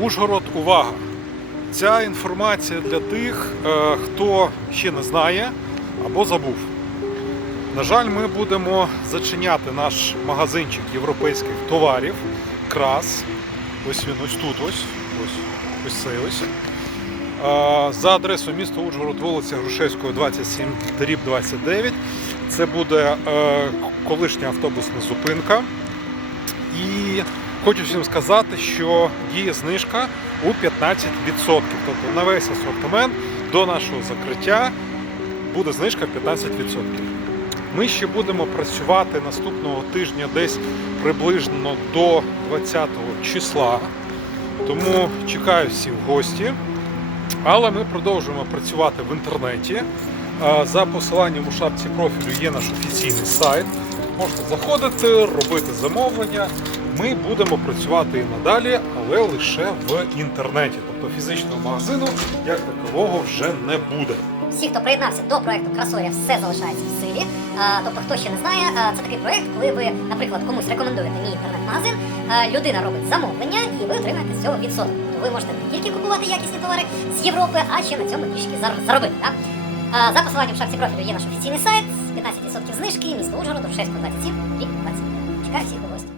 Ужгород, увага! Ця інформація для тих, е, хто ще не знає або забув. На жаль, ми будемо зачиняти наш магазинчик європейських товарів Крас. Ось він ось тут, ось, ось, ось цей ось. Е, За адресою міста Ужгород, вулиця Грушевського, 27, дріб 29. Це буде е, колишня автобусна зупинка. І хочу всім сказати, що діє знижка у 15%. Тобто на весь асортимент до нашого закриття буде знижка 15%. Ми ще будемо працювати наступного тижня десь приблизно до 20 числа. Тому чекаю всіх в гості. Але ми продовжуємо працювати в інтернеті. Е, За посиланням у шапці профілю є наш офіційний сайт. Можна заходити, робити замовлення. Ми будемо працювати і надалі, але лише в інтернеті. Тобто фізичного магазину як такового вже не буде. Всі, хто приєднався до проекту Красоря, все залишається в силі. Тобто, хто ще не знає, це такий проект, коли ви, наприклад, комусь рекомендуєте мій інтернет-магазин, людина робить замовлення і ви отримаєте з цього відсоток. Тобто ви можете не тільки купувати якісні товари з Європи, а ще на цьому трішки зар- заробити. Так? За посиланням в шапці профілю є наш офіційний сайт, 15% знижки, місто Ужгород, Рушевського 27, рік 20. Чекаю всіх у гості.